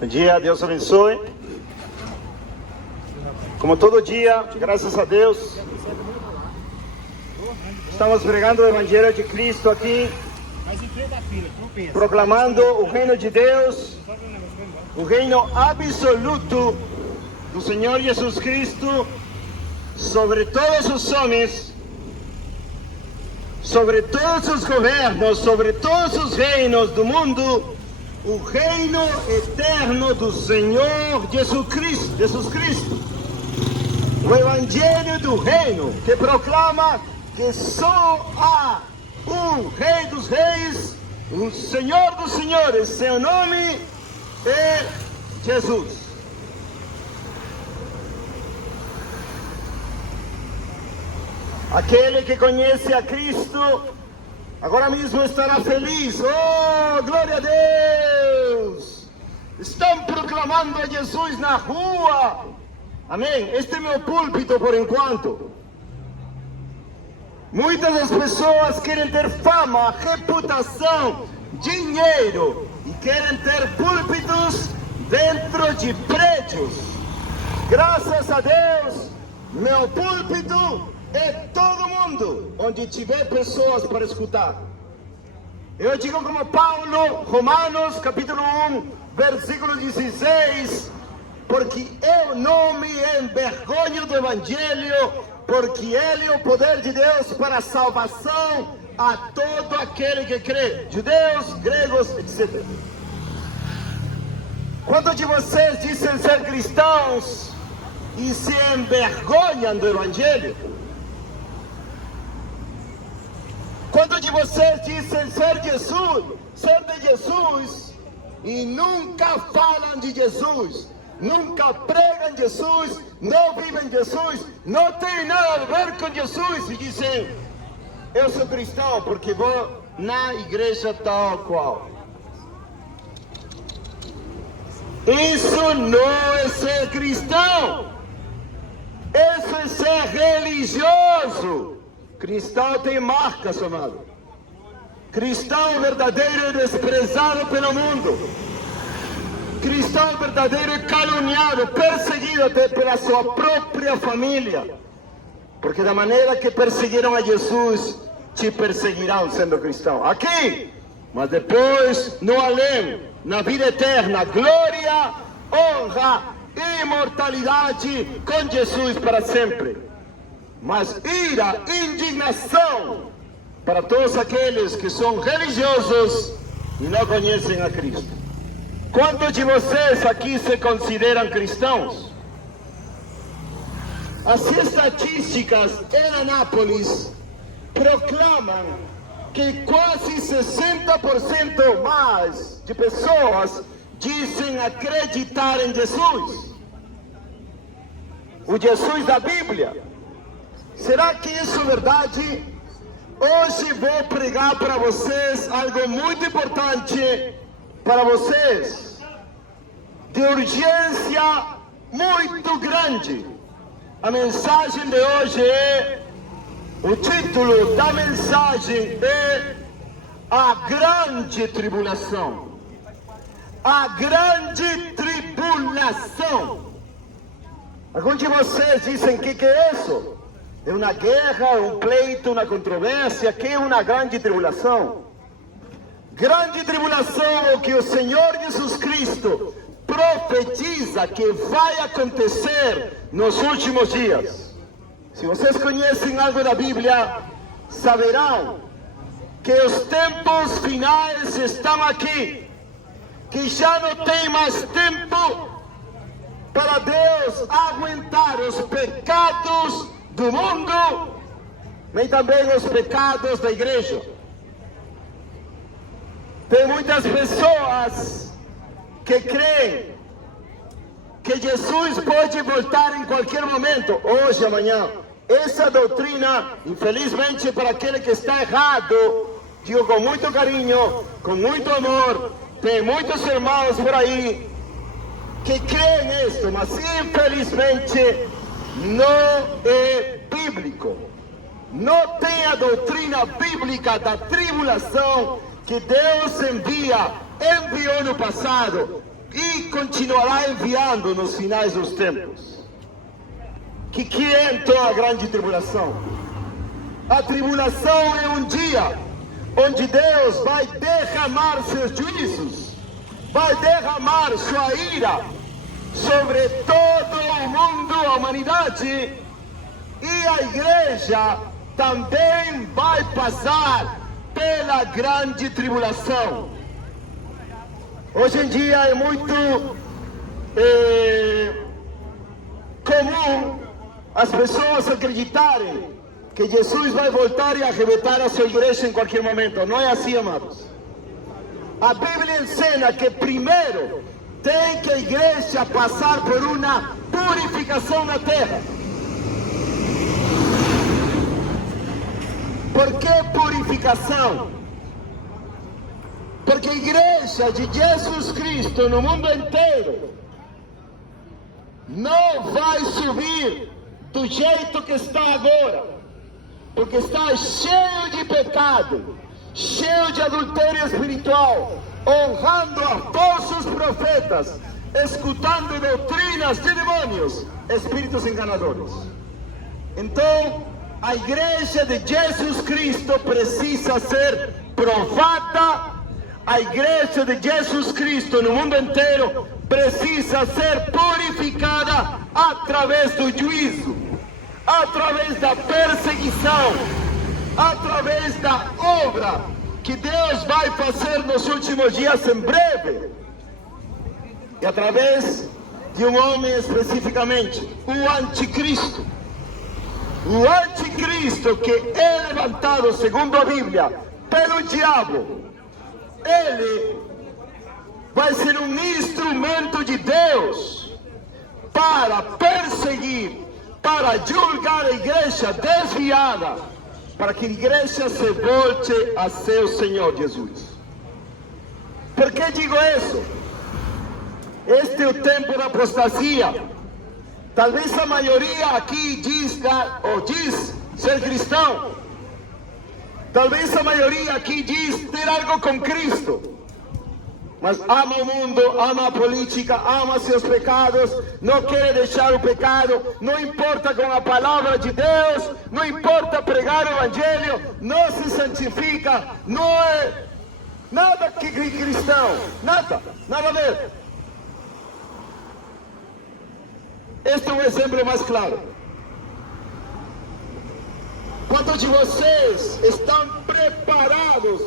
Bom dia, Deus abençoe. Como todo dia, graças a Deus, estamos pregando o Evangelho de Cristo aqui, proclamando o reino de Deus, o reino absoluto do Senhor Jesus Cristo sobre todos os homens, sobre todos os governos, sobre todos os reinos do mundo, o reino eterno do Senhor Jesus Cristo. O Evangelho do Reino, que proclama que só há um Rei dos Reis, um Senhor dos Senhores, seu nome é Jesus. Aquele que conhece a Cristo, agora mesmo estará feliz. Oh, glória a Deus! Estão proclamando a Jesus na rua. Amém? Este é meu púlpito por enquanto. Muitas das pessoas querem ter fama, reputação, dinheiro e querem ter púlpitos dentro de prédios. Graças a Deus, meu púlpito é todo mundo, onde tiver pessoas para escutar. Eu digo como Paulo, Romanos capítulo 1, versículo 16, porque eu não me envergonho do Evangelho, porque ele é o poder de Deus para a salvação a todo aquele que crê, judeus, gregos, etc. Quantos de vocês dizem ser cristãos e se envergonham do Evangelho? Quantos de vocês dizem ser de Jesus e nunca falam de Jesus? Nunca pregam Jesus, não vivem Jesus, não tem nada a ver com Jesus e dizem: eu sou cristão porque vou na igreja tal qual. Isso não é ser cristão, isso é ser religioso. Cristão tem marcas, amado. Cristão verdadeiro é desprezado pelo mundo. Cristão verdadeiro é caluniado, perseguido até pela sua própria família. Porque da maneira que perseguiram a Jesus, te perseguirão sendo cristão. Aqui, mas depois no além, na vida eterna, glória, honra, imortalidade com Jesus para sempre. Mas ira, indignação para todos aqueles que são religiosos e não conhecem a Cristo. Quantos de vocês aqui se consideram cristãos? As estatísticas em Anápolis proclamam que quase 60% mais de pessoas dizem acreditar em Jesus. O Jesus da Bíblia. Será que isso é verdade? Hoje vou pregar para vocês algo muito importante para vocês, de urgência muito grande. A mensagem de hoje o título da mensagem é A Grande Tribulação. A Grande Tribulação. Alguns de vocês dizem que é isso? É uma guerra, um pleito, uma controvérsia, que é uma grande tribulação? Grande tribulação é o que o Senhor Jesus Cristo profetiza que vai acontecer nos últimos dias. Se vocês conhecem algo da Bíblia, saberão que os tempos finais estão aqui, que já não tem mais tempo para Deus aguentar os pecados do mundo, nem também os pecados da igreja. Tem muitas pessoas que creem que Jesus pode voltar em qualquer momento, hoje, amanhã. Essa doutrina, infelizmente, para aquele que está errado, digo com muito carinho, com muito amor, tem muitos irmãos por aí que creem nisso, mas infelizmente não é bíblico. Não tem a doutrina bíblica da tribulação que Deus enviou no passado e continuará enviando nos finais dos tempos. Que é então a grande tribulação? A tribulação é um dia onde Deus vai derramar seus juízos, vai derramar sua ira sobre todo o mundo, a humanidade, e a igreja também vai passar pela grande tribulação. Hoje em dia é muito comum as pessoas acreditarem que Jesus vai voltar e arrebatar a sua igreja em qualquer momento. Não é assim, amados. A Bíblia ensina que primeiro tem que a igreja passar por uma purificação na terra. Por que purificação? Porque a igreja de Jesus Cristo no mundo inteiro não vai subir do jeito que está agora, porque está cheio de pecado, cheio de adultério espiritual, honrando a falsos profetas, escutando doutrinas de demônios, espíritos enganadores. Então, a igreja de Jesus Cristo precisa ser provada. A igreja de Jesus Cristo no mundo inteiro precisa ser purificada através do juízo, através da perseguição, através da obra que Deus vai fazer nos últimos dias em breve, e através de um homem especificamente, o anticristo. O anticristo que é levantado, segundo a Bíblia, pelo diabo. Ele vai ser um instrumento de Deus para perseguir, para julgar a igreja desviada, para que a igreja se volte a seu Senhor Jesus. Por que digo isso? Este é o tempo da apostasia. Talvez a maioria aqui diz ser cristão. Talvez a maioria aqui diz ter algo com Cristo, mas ama o mundo, ama a política, ama seus pecados, não quer deixar o pecado, não importa com a palavra de Deus, não importa pregar o evangelho, não se santifica, não é nada que cristão, nada a ver. Este é um exemplo mais claro. Quantos de vocês estão preparados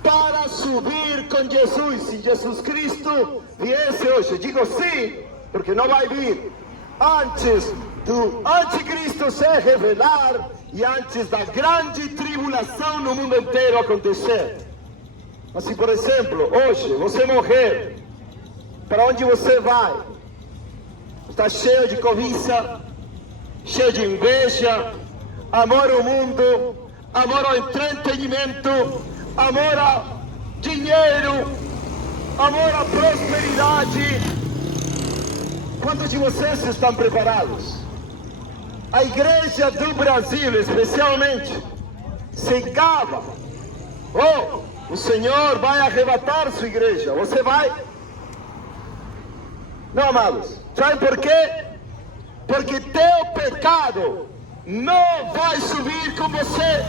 para subir com Jesus? Se Jesus Cristo viesse hoje, digo sim, porque não vai vir antes do anticristo se revelar e antes da grande tribulação no mundo inteiro acontecer. Mas se, por exemplo, hoje você morrer, para onde você vai? Está cheio de cobiça, cheio de inveja, amor ao mundo, amor ao entretenimento, amor ao dinheiro, amor à prosperidade. Quantos de vocês estão preparados? A igreja do Brasil, especialmente, se gaba. Oh, o Senhor vai arrebatar sua igreja. Você vai? Não, amados. Sabe por quê? Porque teu pecado não vai subir com você,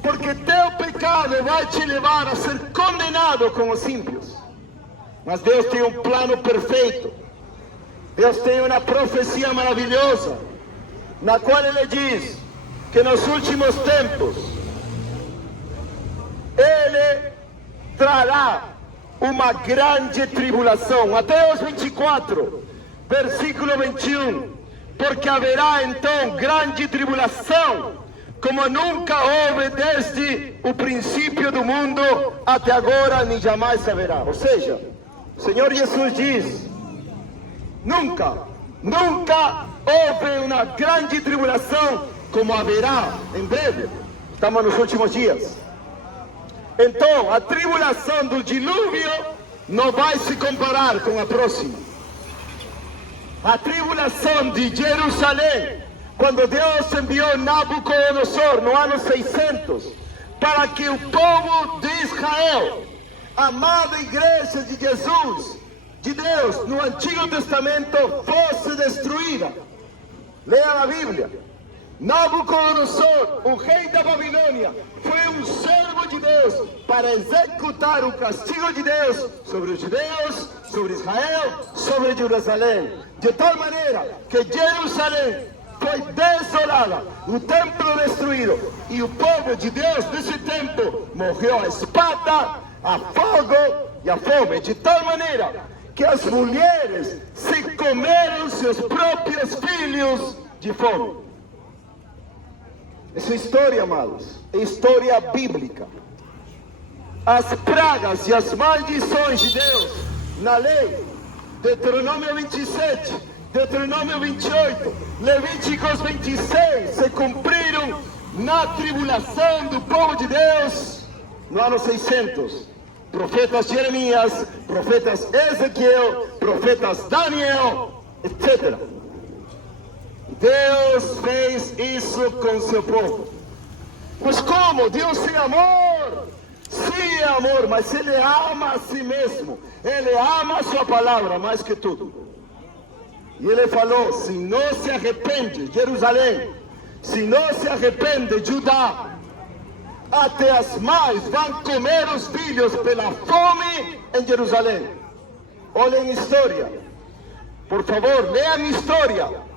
porque teu pecado vai te levar a ser condenado com os ímpios. Mas Deus tem um plano perfeito. Deus tem uma profecia maravilhosa, na qual Ele diz que nos últimos tempos Ele trará uma grande tribulação. Mateus 24, versículo 21. Porque haverá então grande tribulação, como nunca houve desde o princípio do mundo até agora, nem jamais haverá. Ou seja, o Senhor Jesus diz, nunca houve uma grande tribulação como haverá em breve. Estamos nos últimos dias. Então, a tribulação do dilúvio não vai se comparar com a próxima. A tribulação de Jerusalém, quando Deus enviou Nabucodonosor no ano 600, para que o povo de Israel, amada igreja de Jesus, de Deus no Antigo Testamento fosse destruída. Leia a Bíblia. Nabucodonosor, o rei da Babilônia, foi um servo de Deus para executar o castigo de Deus sobre os judeus, sobre Israel, sobre Jerusalém. De tal maneira que Jerusalém foi desolada, o templo destruído, e o povo de Deus nesse tempo morreu a espada, a fogo e a fome. De tal maneira que as mulheres se comeram seus próprios filhos de fome. Essa história, amados, é história bíblica. As pragas e as maldições de Deus na lei, Deuteronômio 27, Deuteronômio 28, Levíticos 26, se cumpriram na tribulação do povo de Deus no ano 600. Profetas Jeremias, profetas Ezequiel, profetas Daniel, etc. Deus fez isso com seu povo. Mas como? Deus é amor. Sim, é amor, mas Ele ama a si mesmo. Ele ama a sua palavra mais que tudo. E Ele falou, se não se arrepende, Jerusalém, se não se arrepende, Judá, até as mães vão comer os filhos pela fome em Jerusalém. Olhem a história. Por favor, leiam a história.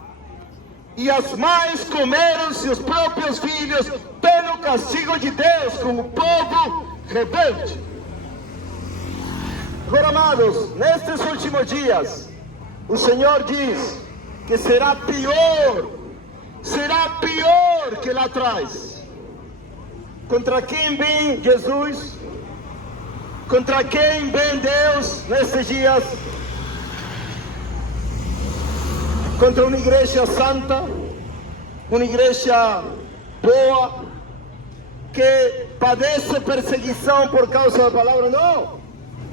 E as mães comeram seus próprios filhos pelo castigo de Deus com o povo rebelde. Agora, amados, nestes últimos dias, o Senhor diz que será pior que lá atrás. Contra quem vem Jesus? Contra quem vem Deus nesses dias? Contra uma igreja santa, uma igreja boa, que padece perseguição por causa da palavra? Não.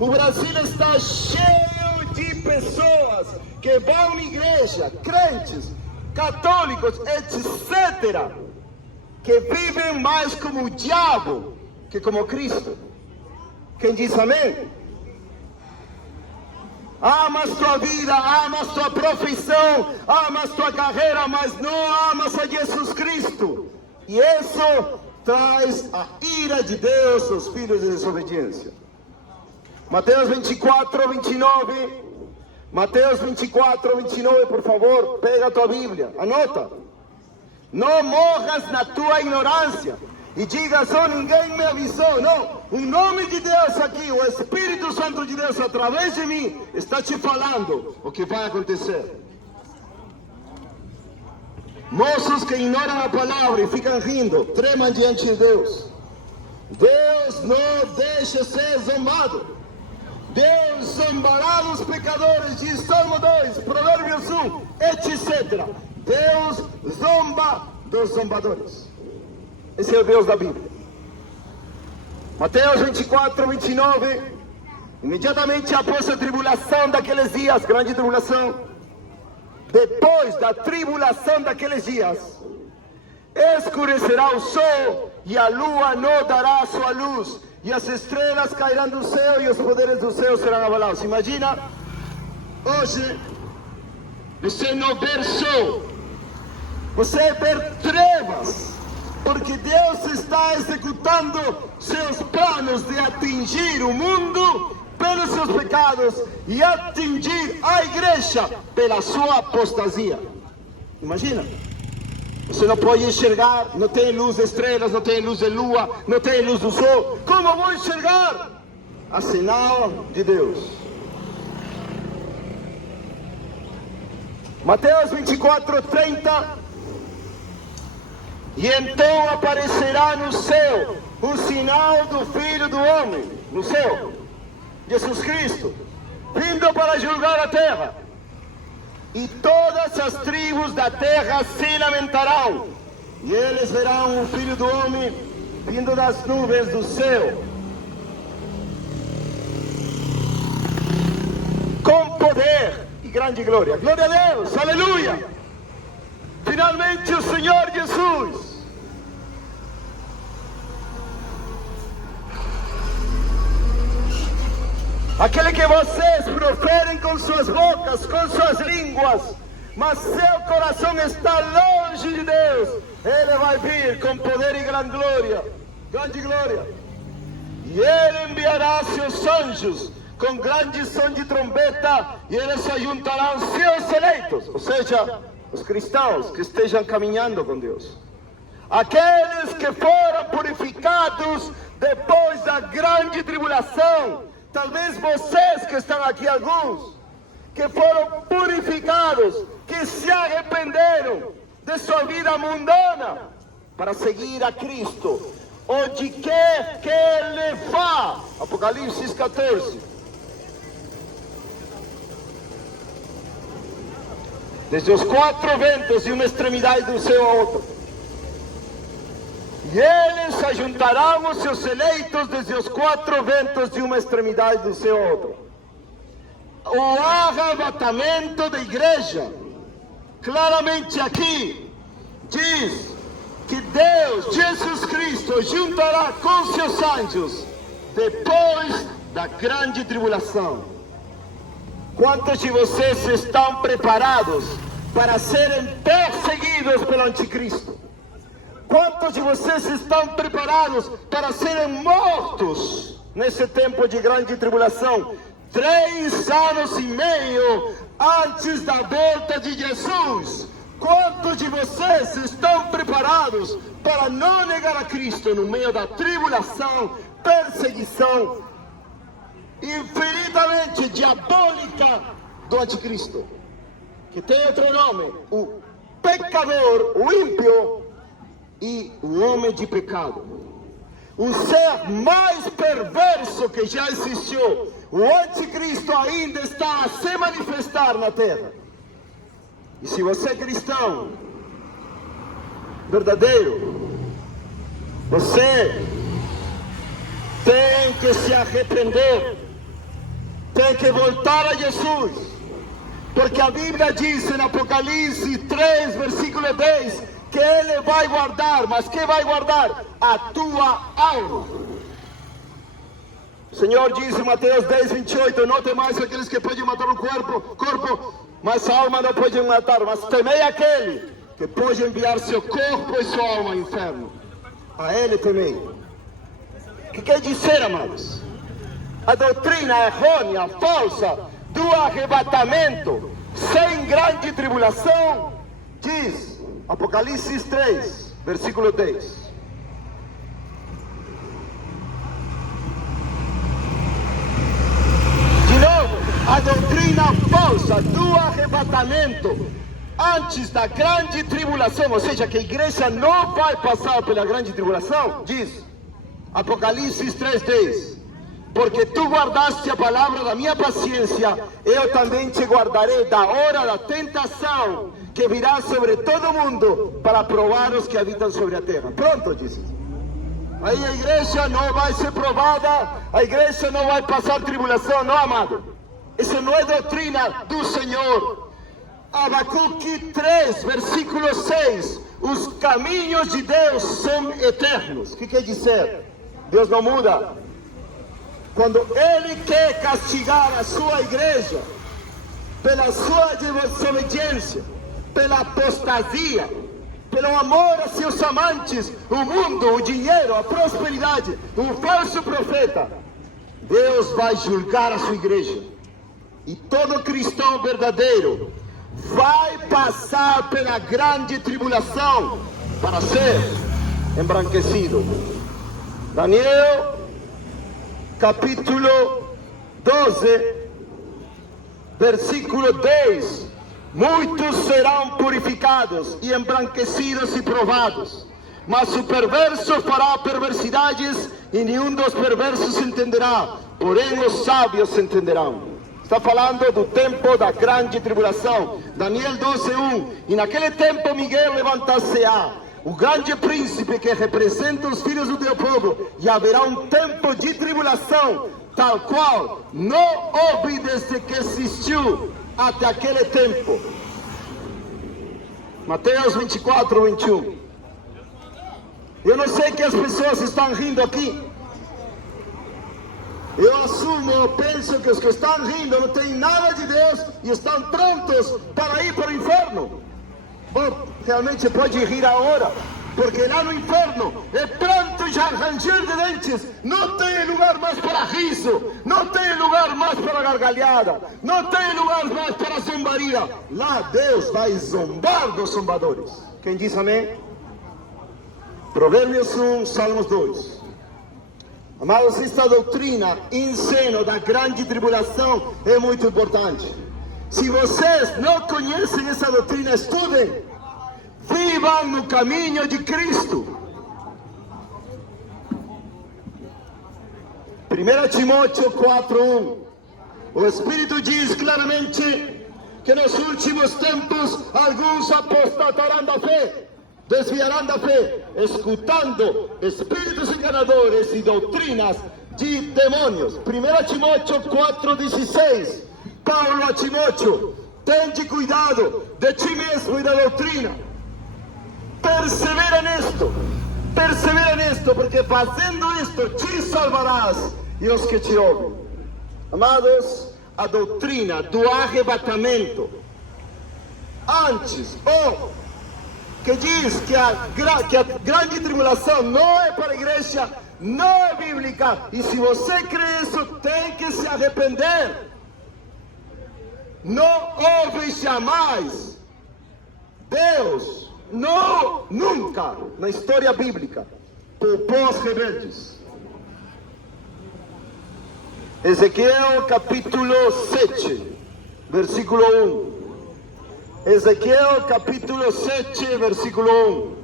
O Brasil está cheio de pessoas que vão na igreja, crentes, católicos, etc., que vivem mais como o diabo que como Cristo. Quem diz amém? Amas tua vida, amas tua profissão, amas tua carreira, mas não amas a Jesus Cristo. E isso traz a ira de Deus aos filhos de desobediência. Mateus 24, 29. Mateus 24, 29, por favor, pega a tua Bíblia, anota. Não morras na tua ignorância e diga, só ninguém me avisou. Não, o nome de Deus aqui, o Espírito Santo de Deus através de mim está te falando o que vai acontecer. Moços que ignoram a palavra e ficam rindo, tremam diante de Deus. Deus não deixa ser zombado. Deus zombará dos pecadores, diz Salmo 2, Provérbios 1, etc. Deus zomba dos zombadores. Esse é o Deus da Bíblia. Mateus 24, 29. Imediatamente após a tribulação daqueles dias, grande tribulação, depois da tribulação daqueles dias, escurecerá o sol e a lua não dará sua luz, e as estrelas cairão do céu e os poderes do céu serão abalados. Imagina, hoje, você não ver sol, você ver trevas, porque Deus está executando seus planos de atingir o mundo pelos seus pecados e atingir a igreja pela sua apostasia. Imagina, você não pode enxergar, não tem luz de estrelas, não tem luz de lua, não tem luz do sol. Como vou enxergar? A sinal de Deus. Mateus 24, 30. E então aparecerá no céu o sinal do Filho do Homem, no céu, Jesus Cristo, vindo para julgar a terra. E todas as tribos da terra se lamentarão, e eles verão o Filho do Homem vindo das nuvens do céu, com poder e grande glória. Glória a Deus, aleluia! Finalmente o Senhor Jesus. Aquele que vocês proferem com suas bocas, com suas línguas, mas seu coração está longe de Deus. Ele vai vir com poder e grande glória. E Ele enviará seus anjos com grande som de trombeta, e eles se juntarão seus eleitos, ou seja, os cristãos que estejam caminhando com Deus. Aqueles que foram purificados depois da grande tribulação. Talvez vocês que estão aqui, alguns, que foram purificados, que se arrependeram de sua vida mundana para seguir a Cristo. Onde quer que Ele vá. Apocalipse 14. Desde os quatro ventos, de uma extremidade do céu a outra. E eles ajuntarão os seus eleitos desde os quatro ventos, de uma extremidade do céu a outra. O arrebatamento da igreja, claramente aqui, diz que Deus, Jesus Cristo, juntará com seus anjos depois da grande tribulação. Quantos de vocês estão preparados para serem perseguidos pelo anticristo? Quantos de vocês estão preparados para serem mortos nesse tempo de grande tribulação? 3 anos e meio antes da volta de Jesus. Quantos de vocês estão preparados para não negar a Cristo no meio da tribulação, perseguição infinitamente diabólica do anticristo, que tem outro nome, o pecador, o ímpio e o homem de pecado, o ser mais perverso que já existiu. O anticristo ainda está a se manifestar na terra. E se você é cristão verdadeiro, você tem que se arrepender, tem que voltar a Jesus, porque a Bíblia diz em Apocalipse 3, versículo 10, que Ele vai guardar, mas que vai guardar? A tua alma. O Senhor diz em Mateus 10, 28, não temais aqueles que podem matar o corpo, mas a alma não pode matar, mas temei aquele que pode enviar seu corpo e sua alma ao inferno. A Ele temei. O que quer dizer, amados? A doutrina errônea, falsa, do arrebatamento sem grande tribulação, diz Apocalipse 3, versículo 10. De novo, a doutrina falsa do arrebatamento antes da grande tribulação, ou seja, que a igreja não vai passar pela grande tribulação, diz Apocalipse 3:10, porque tu guardaste a palavra da minha paciência, eu também te guardarei da hora da tentação que virá sobre todo mundo para provar os que habitam sobre a terra. Pronto, diz. Aí a igreja não vai ser provada, a igreja não vai passar tribulação, não, amado. Isso não é doutrina do Senhor. Abacuque 3, versículo 6, os caminhos de Deus são eternos. O que quer dizer? Deus não muda. Quando Ele quer castigar a sua igreja pela sua desobediência, pela apostasia, pelo amor a seus amantes, o mundo, o dinheiro, a prosperidade, o falso profeta, Deus vai julgar a sua igreja. E todo cristão verdadeiro vai passar pela grande tribulação para ser embranquecido. Daniel, capítulo 12, versículo 10. Muitos serão purificados e embranquecidos e provados, mas o perverso fará perversidades e nenhum dos perversos entenderá, porém os sábios entenderão. Está falando do tempo da grande tribulação. Daniel 12:1. E naquele tempo Miguel levantar-se-á, o grande príncipe que representa os filhos do teu povo, e haverá um tempo de tribulação, tal qual não houve desde que existiu até aquele tempo. Mateus 24:21. Eu não sei que as pessoas estão rindo aqui. Eu assumo, eu penso que os que estão rindo não têm nada de Deus. e estão prontos para ir para o inferno. Bom, realmente pode rir agora, porque lá no inferno é pranto e ranger de dentes. Não tem lugar mais para riso, não tem lugar mais para gargalhada, não tem lugar mais para zombaria. Lá Deus vai zombar dos zombadores. Quem diz amém? Provérbios 1, Salmos 2. Amados, esta doutrina em seno da grande tribulação é muito importante. Se vocês não conhecem essa doutrina, estudem. Vivam no caminho de Cristo. 1 Timóteo 4:1. O Espírito diz claramente que nos últimos tempos alguns apostatarão da fé, desviarão da fé, escutando espíritos enganadores e doutrinas de demônios. 1 Timóteo 4:16. Paulo a Timóteo: tende cuidado de ti mesmo e da doutrina. Persevera nisto, porque fazendo isto te salvarás e os que te ouvem. Amados, a doutrina do arrebatamento, antes, que diz que a grande tribulação não é para a igreja, não é bíblica, e se você crê isso, tem que se arrepender. Não houve jamais Deus, não, nunca, na história bíblica, poupou os rebeldes. Ezequiel capítulo 7, versículo 1. Ezequiel capítulo 7, versículo 1.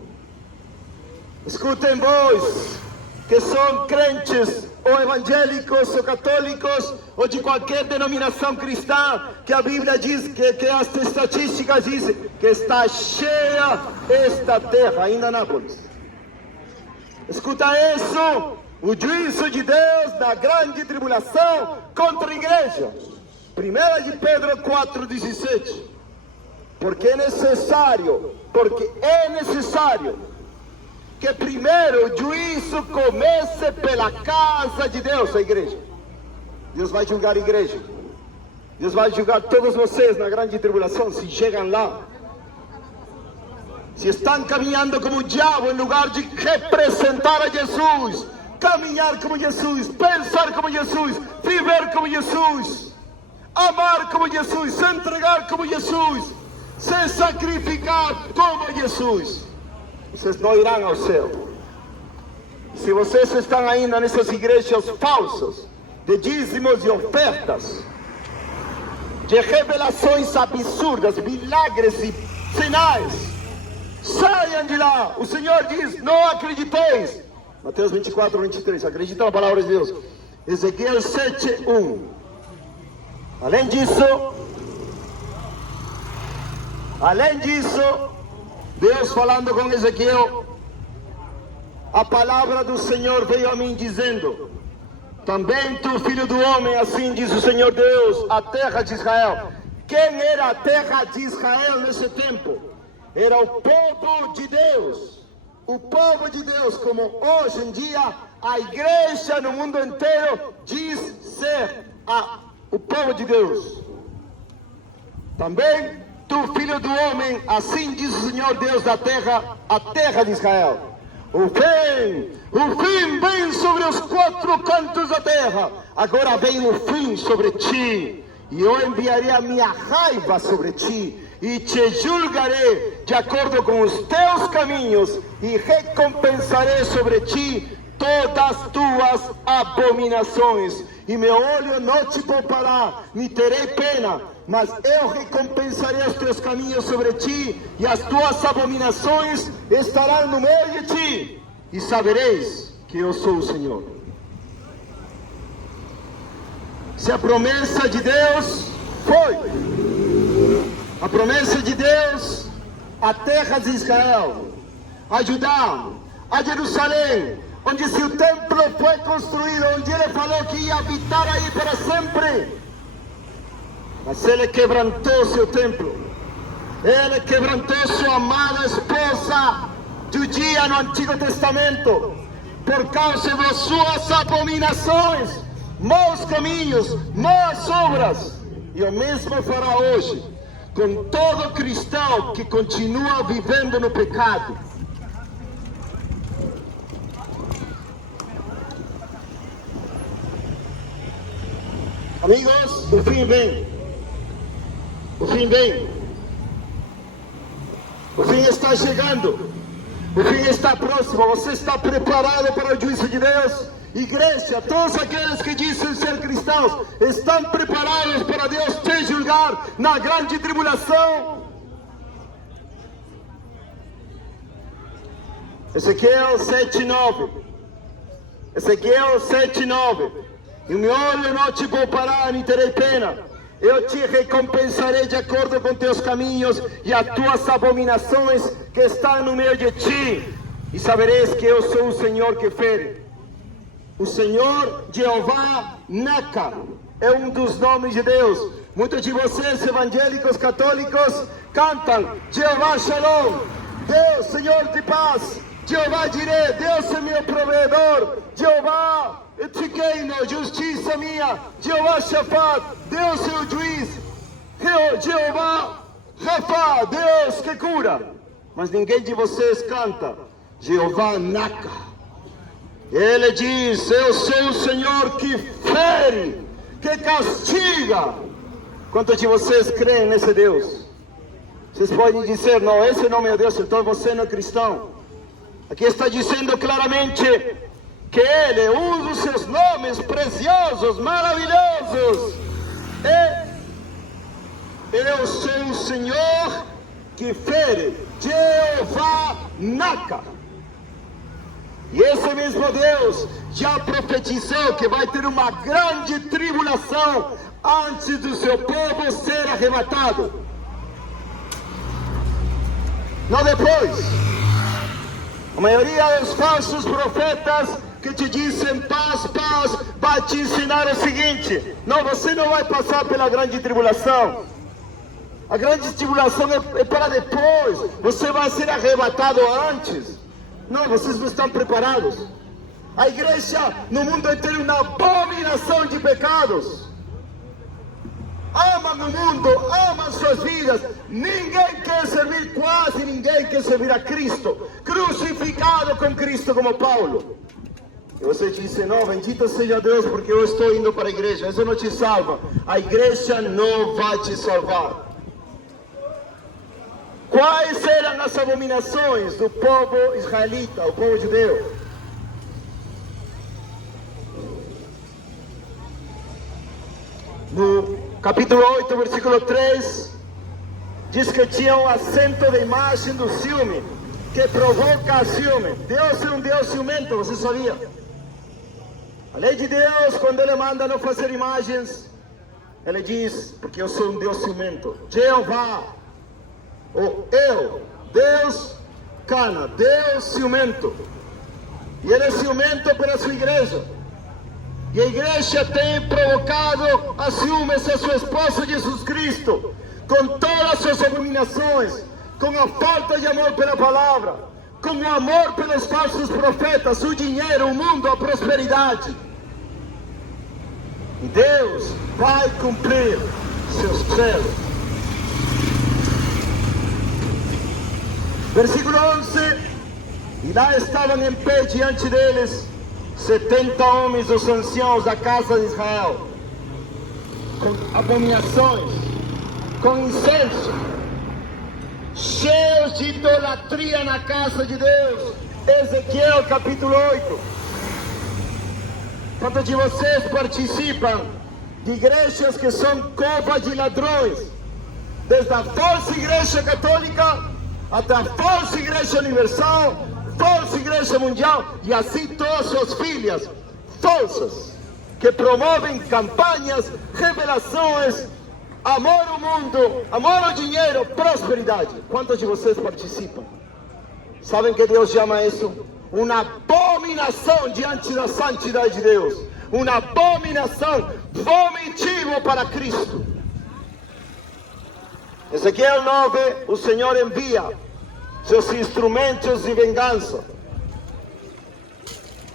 Escutem vós, que são crentes, ou evangélicos, ou católicos, ou de qualquer denominação cristã, que a Bíblia diz, que as estatísticas dizem, que está cheia esta terra, em Anápolis. Escuta isso, o juízo de Deus da grande tribulação contra a igreja. 1 de Pedro 4:17. Porque é necessário que primeiro o juízo comece pela casa de Deus, a igreja. Deus vai julgar a igreja. Deus vai julgar todos vocês na grande tribulação, se chegam lá. Se estão caminhando como o diabo, em lugar de representar a Jesus, caminhar como Jesus, pensar como Jesus, viver como Jesus, amar como Jesus, se entregar como Jesus, se sacrificar como Jesus, vocês não irão ao céu. Se vocês estão ainda nessas igrejas falsas, de dízimos e ofertas, de revelações absurdas, milagres e sinais, saiam de lá. O Senhor diz: não acrediteis. Mateus 24:23. Acredita na palavra de Deus. Ezequiel 7:1. Além disso, Deus falando com Ezequiel, a palavra do Senhor veio a mim dizendo: também tu, filho do homem, assim diz o Senhor Deus, a terra de Israel. Quem era a terra de Israel nesse tempo? Era o povo de Deus. O povo de Deus, como hoje em dia a igreja no mundo inteiro diz ser o povo de Deus. Também tu, filho do homem, assim diz o Senhor Deus da terra, a terra de Israel. O fim vem sobre os quatro cantos da terra. Agora vem o fim sobre ti, e eu enviarei a minha raiva sobre ti, e te julgarei de acordo com os teus caminhos, e recompensarei sobre ti todas as tuas abominações. E meu olho não te poupará, me terei pena, mas eu recompensarei os teus caminhos sobre ti, e as tuas abominações estarão no meio de ti, e sabereis que eu sou o Senhor. Se a promessa de Deus foi, a promessa de Deus, a terra de Israel, a Judá, a Jerusalém, onde seu templo foi construído, onde ele falou que ia habitar aí para sempre. Mas ele quebrantou seu templo, ele quebrantou sua amada esposa judia no Antigo Testamento, por causa das suas abominações, maus caminhos, más obras. e o mesmo fará hoje com todo cristão que continua vivendo no pecado. Amigos, o fim vem. O fim vem. O fim está chegando. O fim está próximo. Você está preparado para o juízo de Deus? Igreja, todos aqueles que dizem ser cristãos, estão preparados para Deus te julgar na grande tribulação? Ezequiel 7:9. Ezequiel 7:9. E o meu olho não te poupará, nem terei pena. Eu te recompensarei de acordo com teus caminhos e as tuas abominações que estão no meio de ti. E sabereis que eu sou o Senhor que fere. O Senhor Jeová Naca é um dos nomes de Deus. Muitos de vocês, evangélicos católicos, cantam Jeová Shalom, Deus Senhor de paz, Jeová Jireh, Deus é meu provedor, Jeová Tzidkeinu, justiça minha, Jeová Shafat, Deus é o juiz, Jeová Rafa, Deus que cura. Mas ninguém de vocês canta Jeová Naca. Ele diz: eu sou o Senhor que fere, que castiga. Quantos de vocês creem nesse Deus? Vocês podem dizer: não, esse não é meu Deus, então você não é cristão. Aqui está dizendo claramente que Ele, um dos seus nomes preciosos, maravilhosos, eu sou o Senhor que fere, Jeová Naca. E esse mesmo Deus já profetizou que vai ter uma grande tribulação antes do seu povo ser arrebatado. Não depois. A maioria dos falsos profetas que te dizem paz, paz, vai te ensinar o seguinte: não, você não vai passar pela grande tribulação. A grande tribulação é para depois. Você vai ser arrebatado antes. Não, vocês não estão preparados. A igreja no mundo inteiro é uma abominação de pecados. Amam o mundo, amam suas vidas. Ninguém quer servir, quase ninguém quer servir a Cristo, crucificado com Cristo como Paulo. E você diz: não, bendito seja Deus porque eu estou indo para a igreja. Isso não te salva. A igreja não vai te salvar. Quais eram as abominações do povo israelita, o povo judeu? No capítulo 8, versículo 3, diz que tinha um acento de imagem do ciúme, que provoca ciúme. Deus é um Deus ciumento, você sabia? A lei de Deus, quando Ele manda não fazer imagens, Ele diz: porque eu sou um Deus ciumento. Jeová, ou eu, Deus cana, Deus ciumento. E Ele é ciumento pela sua igreja. E a igreja tem provocado a ciúmes a sua esposa Jesus Cristo, com todas as suas abominações, com a falta de amor pela palavra, com o amor pelos falsos profetas, o dinheiro, o mundo, a prosperidade. E Deus vai cumprir seus celos. Versículo 11, e lá estavam em pé diante deles 70 homens, os anciãos da casa de Israel, com abominações, com incenso, cheios de idolatria na casa de Deus. Ezequiel capítulo 8. Quantos de vocês participam de igrejas que são covas de ladrões? Desde a falsa igreja católica até a falsa igreja universal, falsa igreja mundial, e assim todas as suas filhas falsas, que promovem campanhas, revelações, amor ao mundo, amor ao dinheiro, prosperidade. Quantos de vocês participam? Sabem que Deus chama isso uma abominação diante da santidade de Deus, uma abominação, vomitivo para Cristo. Ezequiel 9, o Senhor envia seus instrumentos de vingança.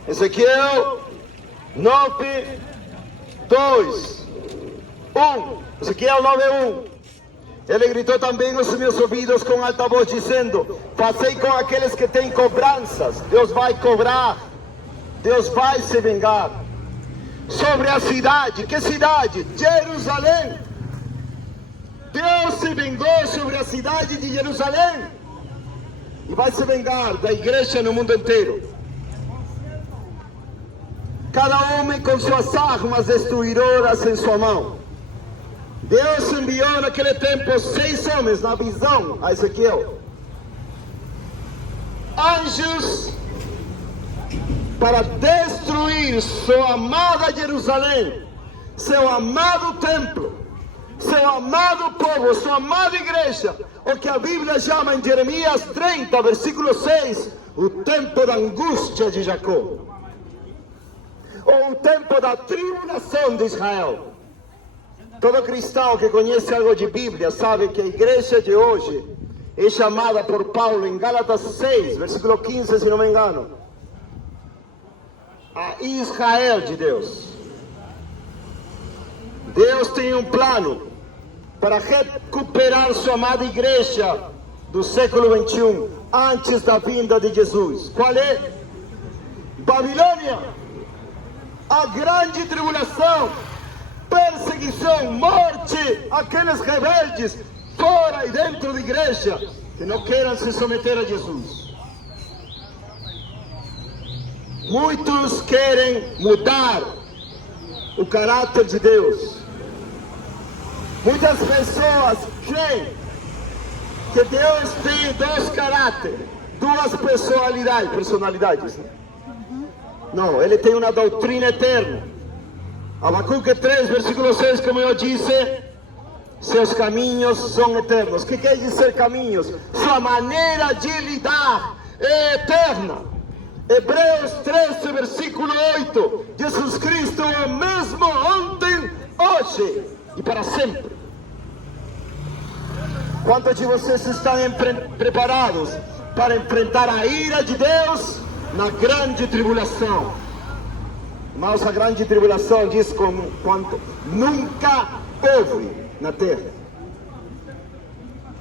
Ezequiel 9, 2, 1. Ezequiel 9:1. Ele gritou também aos meus ouvidos com alta voz, dizendo: fazei com aqueles que têm cobranças. Deus vai cobrar. Deus vai se vingar. Sobre a cidade. Que cidade? Jerusalém. Deus se vingou sobre a cidade de Jerusalém. E vai se vingar da igreja no mundo inteiro. Cada homem com suas armas destruidoras em sua mão. Deus enviou naquele tempo 6 homens na visão a Ezequiel. Anjos para destruir sua amada Jerusalém, seu amado templo, seu amado povo, sua amada igreja, o que a Bíblia chama em Jeremias 30, versículo 6, o tempo da angústia de Jacó, ou o tempo da tribulação de Israel. Todo cristão que conhece algo de Bíblia sabe que a igreja de hoje é chamada por Paulo em Gálatas 6, versículo 15, se não me engano, a Israel de Deus. Deus tem um plano para recuperar sua amada igreja do século 21, antes da vinda de Jesus. Qual é? Babilônia, a grande tribulação, perseguição, morte, aqueles rebeldes fora e dentro da igreja que não queiram se submeter a Jesus. Muitos querem mudar o caráter de Deus. Muitas pessoas creem que Deus tem 2 caráteres, 2 personalidades. Não, ele tem uma doutrina eterna. Abacuque 3, versículo 6, como eu disse, seus caminhos são eternos. O que quer dizer caminhos? Sua maneira de lidar é eterna. Hebreus 13, versículo 8, Jesus Cristo é o mesmo ontem, hoje e para sempre. Quantos de vocês estão preparados para enfrentar a ira de Deus na grande tribulação? Mas a grande tribulação diz quanto nunca houve na terra.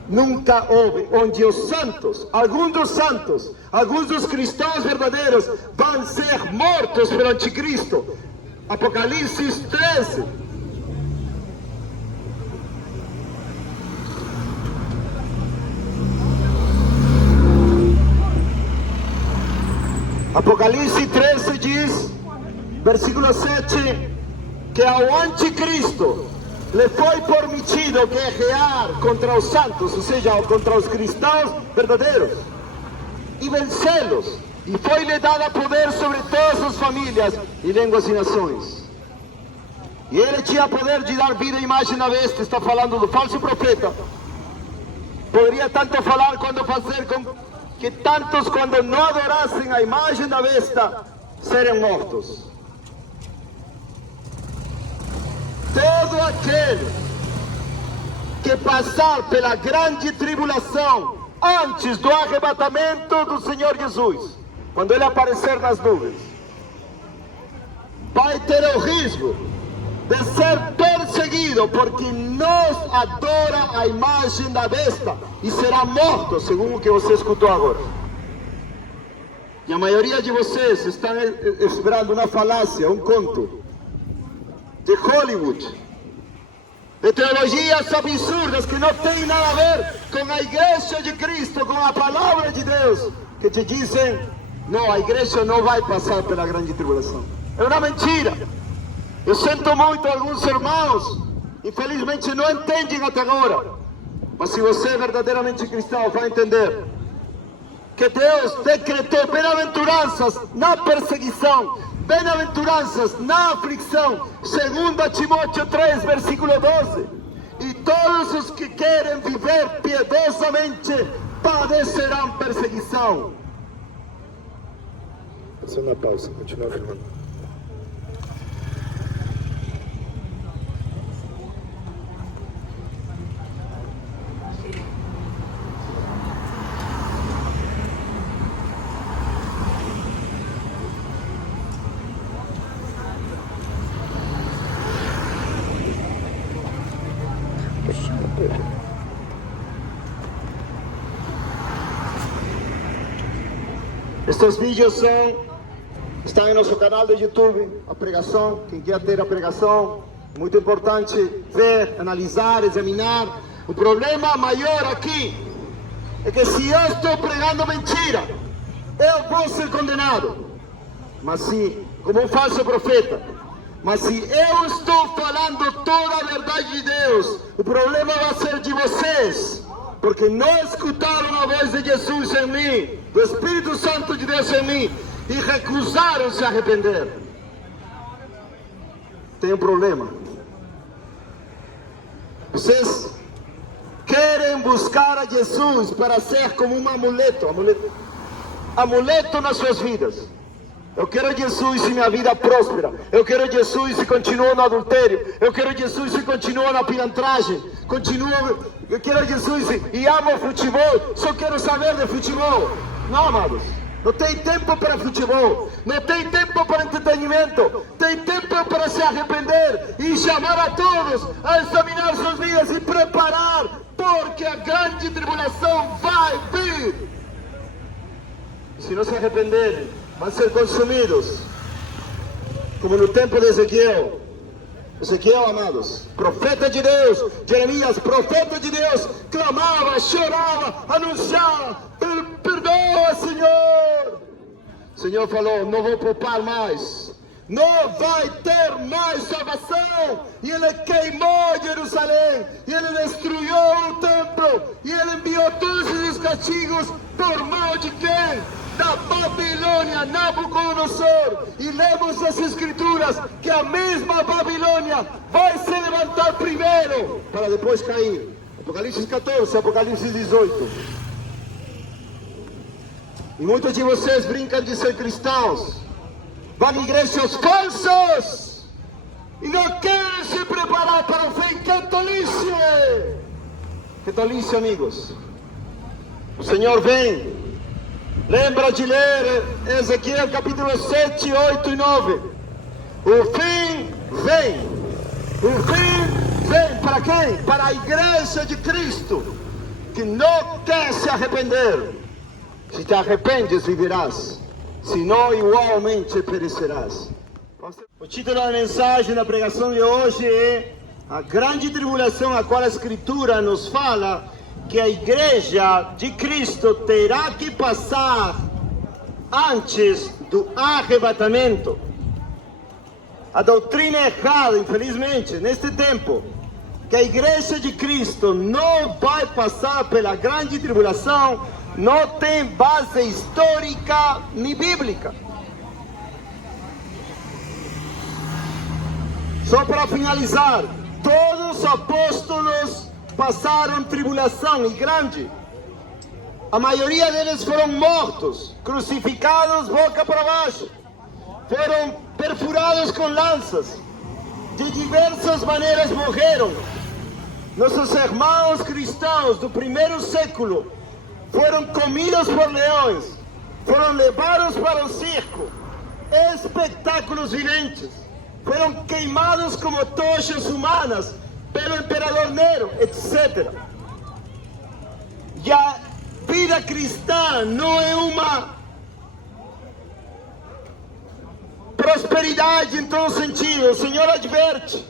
Nunca houve, onde os santos, alguns dos cristãos verdadeiros vão ser mortos pelo anticristo. Apocalipse 13. Apocalipse 13 diz, versículo 7, que ao anticristo lhe foi permitido guerrear contra os santos, ou seja, contra os cristãos verdadeiros, e vencê-los. E foi-lhe dado poder sobre todas as famílias e línguas e nações. E ele tinha poder de dar vida à imagem da besta. Está falando do falso profeta. Poderia tanto falar quando fazer com que tantos, quando não adorassem a imagem da besta, serem mortos. Todo aquele que passar pela grande tribulação antes do arrebatamento do Senhor Jesus, quando Ele aparecer nas nuvens, vai ter o risco de ser perseguido porque não adora a imagem da besta e será morto, segundo o que você escutou agora. E a maioria de vocês estão esperando uma falácia, um conto de Hollywood, de teologias absurdas que não tem nada a ver com a igreja de Cristo, com a palavra de Deus, que te dizem, não, a igreja não vai passar pela grande tribulação. É uma mentira. Eu sinto muito alguns irmãos, infelizmente não entendem até agora, mas se você é verdadeiramente cristão, vai entender que Deus decretou bem-aventuranças na perseguição, bem-aventuranças na aflição, segundo Timóteo 3, versículo 12. E todos os que querem viver piedosamente padecerão perseguição. Fazer uma pausa, continua filmando. Estes vídeos estão em nosso canal de YouTube, a pregação, quem quer ter a pregação, muito importante ver, analisar, examinar. O problema maior aqui é que se eu estou pregando mentira, eu vou ser condenado, mas se, como um falso profeta, mas se eu estou falando toda a verdade de Deus, o problema vai ser de vocês, porque não escutaram a voz de Jesus em mim, do Espírito Santo de Deus em mim, e recusaram se arrepender. Tem um problema. Vocês querem buscar a Jesus para ser como um amuleto nas suas vidas. Eu quero Jesus e minha vida próspera. Eu quero Jesus e continuo no adultério. Eu quero Jesus e continuo na pilantragem. Eu quero Jesus e amo futebol. Só quero saber de futebol. Não, amados. Não tem tempo para futebol. Não tem tempo para entretenimento. Tem tempo para se arrepender e chamar a todos a examinar suas vidas e preparar, porque a grande tribulação vai vir. E se não se arrependerem, vão ser consumidos, como no tempo de Ezequiel. Ezequiel, amados, profeta de Deus, Jeremias, profeta de Deus, clamava, chorava, anunciava: perdoa, Senhor. O Senhor falou: não vou poupar mais, não vai ter mais salvação. E Ele queimou Jerusalém, e Ele destruiu o templo, e Ele enviou todos os castigos por mão de quem? Da Babilônia, Nabucodonosor. E lemos as Escrituras que a mesma Babilônia vai se levantar primeiro para depois cair. Apocalipse 14, Apocalipse 18. E muitos de vocês brincam de ser cristãos, vão em igrejas falsas e não querem se preparar para o fim. Que tolice! Que tolice, amigos. O Senhor vem. Lembra de ler Ezequiel capítulo 7, 8 e 9. O fim vem. O fim vem para quem? Para a igreja de Cristo, que não quer se arrepender. Se te arrependes, viverás. Se não, igualmente perecerás. O título da mensagem da pregação de hoje é a grande tribulação, a qual a Escritura nos fala que a igreja de Cristo terá que passar antes do arrebatamento. A doutrina errada, infelizmente, neste tempo, que a igreja de Cristo não vai passar pela grande tribulação, não tem base histórica nem bíblica. Só para finalizar, todos os apóstolos passaram tribulação e grande. A maioria deles foram mortos, crucificados boca para baixo. Foram perfurados com lanças. De diversas maneiras morreram. Nossos irmãos cristãos do primeiro século foram comidos por leões. Foram levados para o circo. Espetáculos viventes. Foram queimados como tochas humanas pelo imperador Nero, etc. E a vida cristã não é uma prosperidade em todo sentido. O Senhor adverte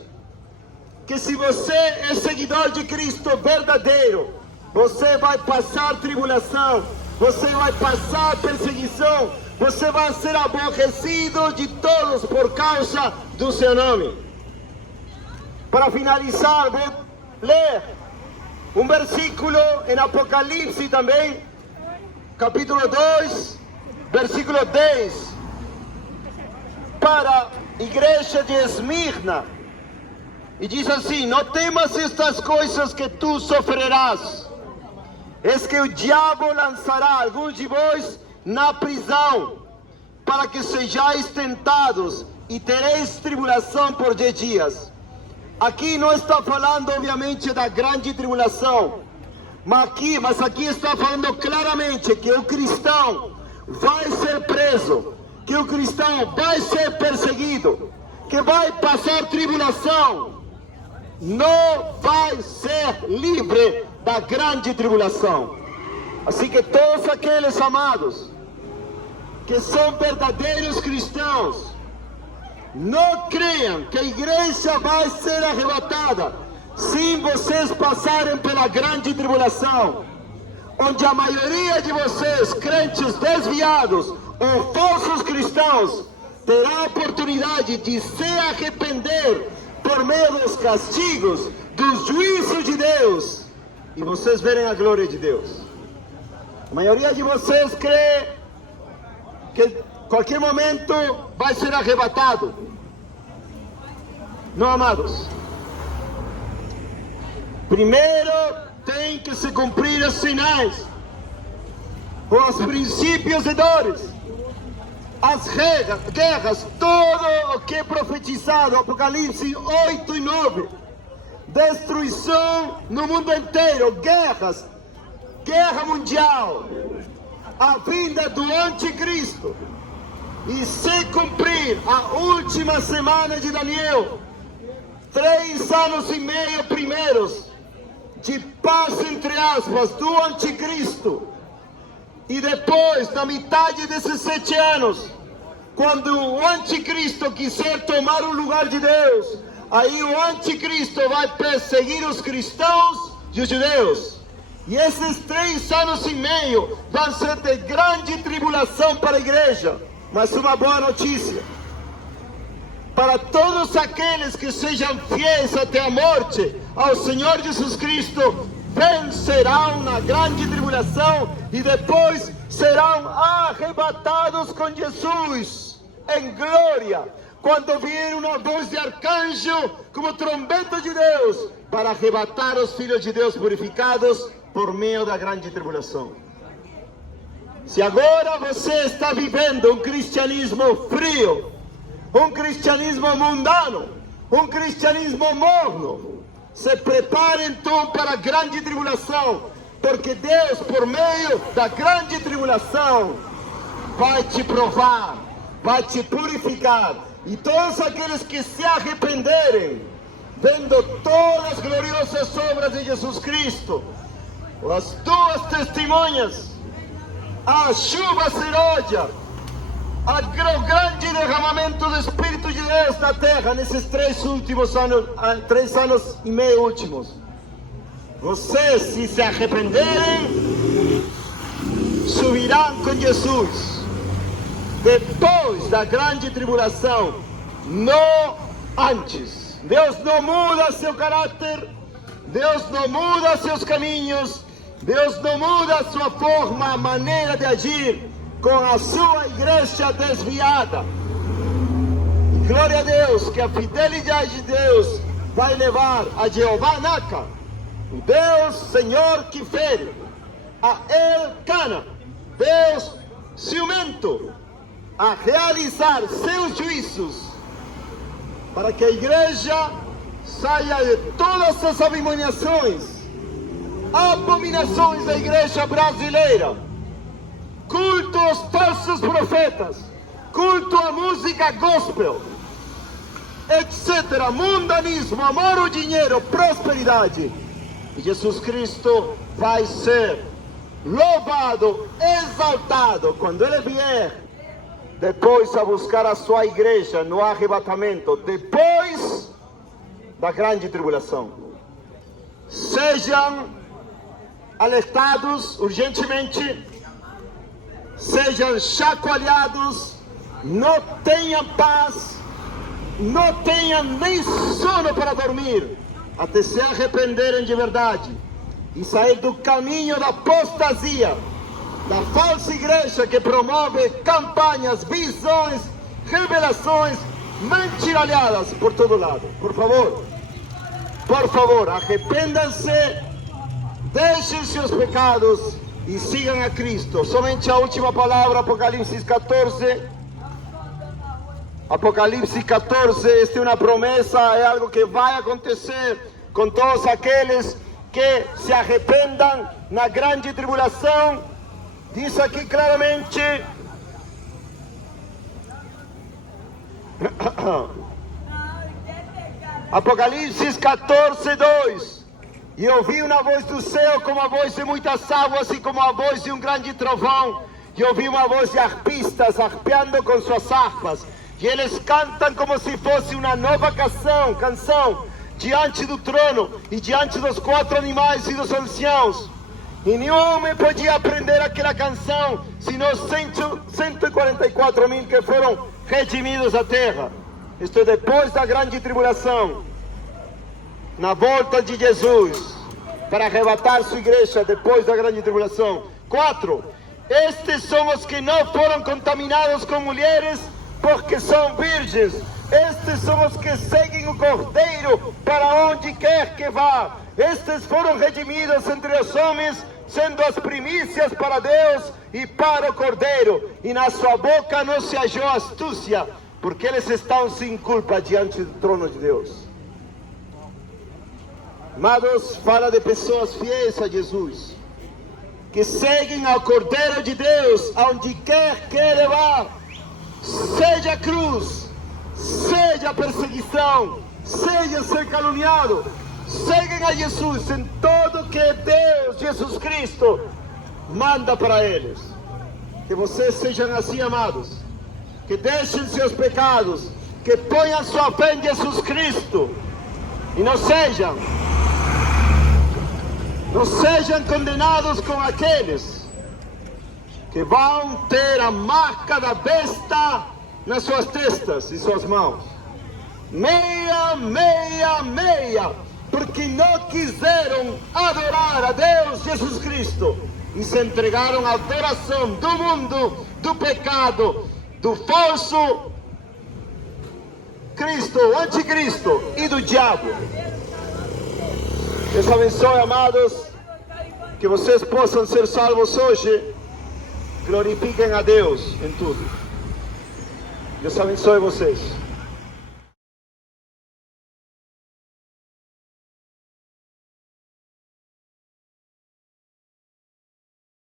que se você é seguidor de Cristo verdadeiro, você vai passar tribulação, você vai passar perseguição, você vai ser aborrecido de todos por causa do seu nome. Para finalizar, vou ler um versículo em Apocalipse também, capítulo 2, versículo 10, para a igreja de Esmirna. E diz assim: não temas estas coisas que tu sofrerás. Eis que o diabo lançará alguns de vós na prisão, para que sejais tentados e tereis tribulação por 10 dias. Aqui não está falando, obviamente, da grande tribulação, mas aqui está falando claramente que o cristão vai ser preso, que o cristão vai ser perseguido, que vai passar tribulação. não vai ser livre da grande tribulação. Assim que todos aqueles amados que são verdadeiros cristãos, não creiam que a igreja vai ser arrebatada sem vocês passarem pela grande tribulação, onde a maioria de vocês, crentes desviados ou falsos cristãos, terá a oportunidade de se arrepender por meio dos castigos, dos juízos de Deus, e vocês verem a glória de Deus. A maioria de vocês crê que em qualquer momento vai ser arrebatado. Não, amados. Primeiro tem que se cumprir os sinais, os princípios e dores, as guerras, tudo o que é profetizado, Apocalipse 8 e 9, destruição no mundo inteiro, guerras, guerra mundial, a vinda do anticristo, e se cumprir a última semana de Daniel, 3 anos e meio primeiros de paz, entre aspas, do anticristo, e depois, na metade desses 7 anos, quando o anticristo quiser tomar o lugar de Deus, aí o anticristo vai perseguir os cristãos e os judeus. E esses 3 anos e meio vão ser de grande tribulação para a igreja. Mas uma boa notícia: para todos aqueles que sejam fiéis até a morte ao Senhor Jesus Cristo, vencerão na grande tribulação e depois serão arrebatados com Jesus em glória, quando vier uma voz de arcanjo como trombeta de Deus, para arrebatar os filhos de Deus purificados por meio da grande tribulação. Se agora você está vivendo um cristianismo frio, um cristianismo mundano, um cristianismo morno, se prepare então para a grande tribulação, porque Deus, por meio da grande tribulação, vai te provar, vai te purificar, e todos aqueles que se arrependerem, vendo todas as gloriosas obras de Jesus Cristo, as 2 testemunhas, a chuva serôdia, o grande derramamento do Espírito de Deus na terra nesses 3 últimos anos, 3 anos e meio últimos. Vocês, se se arrependerem, subirão com Jesus depois da grande tribulação, não antes. Deus não muda seu caráter, Deus não muda seus caminhos, Deus não muda sua forma, maneira de agir com a sua igreja desviada. E glória a Deus, que a fidelidade de Deus vai levar a Jeová Naca, o Deus Senhor que fere, a Elcana, Deus ciumento, a realizar seus juízos, para que a igreja saia de todas as abominações da igreja brasileira, culto aos falsos profetas, culto à música gospel, etc., mundanismo, amor ao dinheiro, prosperidade. E Jesus Cristo vai ser louvado, exaltado, quando Ele vier, depois a buscar a sua igreja no arrebatamento, depois da grande tribulação. Sejam alertados urgentemente, sejam chacoalhados, não tenham paz, não tenham nem sono para dormir, até se arrependerem de verdade e sair do caminho da apostasia, da falsa igreja que promove campanhas, visões, revelações, mentiralhadas por todo lado. Por favor, arrependam-se, deixem seus pecados e sigam a Cristo. Somente a última palavra, Apocalipse 14. Apocalipse 14, esta é uma promessa, é algo que vai acontecer com todos aqueles que se arrependam na grande tribulação. Diz aqui claramente: Apocalipse 14, 2. E ouvi uma voz do céu como a voz de muitas águas e como a voz de um grande trovão. E ouvi uma voz de arpistas arpeando com suas harpas. E eles cantam como se fosse uma nova canção diante do trono e diante dos 4 animais e dos anciãos. E nenhum homem podia aprender aquela canção, senão 144 mil que foram redimidos à terra. Isto é depois da grande tribulação, na volta de Jesus, para arrebatar sua igreja depois da grande tribulação. 4. Estes são os que não foram contaminados com mulheres, porque são virgens. Estes são os que seguem o Cordeiro para onde quer que vá. Estes foram redimidos entre os homens, sendo as primícias para Deus e para o Cordeiro. E na sua boca não se achou astúcia, porque eles estão sem culpa diante do trono de Deus. Amados, fala de pessoas fiéis a Jesus, que seguem ao Cordeiro de Deus aonde quer que ele vá, seja cruz, seja perseguição, seja ser caluniado. Seguem a Jesus em tudo que Deus, Jesus Cristo, manda para eles. Que vocês sejam assim, amados, que deixem seus pecados, que ponham sua fé em Jesus Cristo e não sejam condenados com aqueles que vão ter a marca da besta nas suas testas e suas mãos. Meia, porque não quiseram adorar a Deus Jesus Cristo e se entregaram à adoração do mundo, do pecado, do falso Cristo, o anticristo e do diabo. Deus abençoe, amados, que vocês possam ser salvos hoje. Glorifiquem a Deus em tudo. Deus abençoe vocês.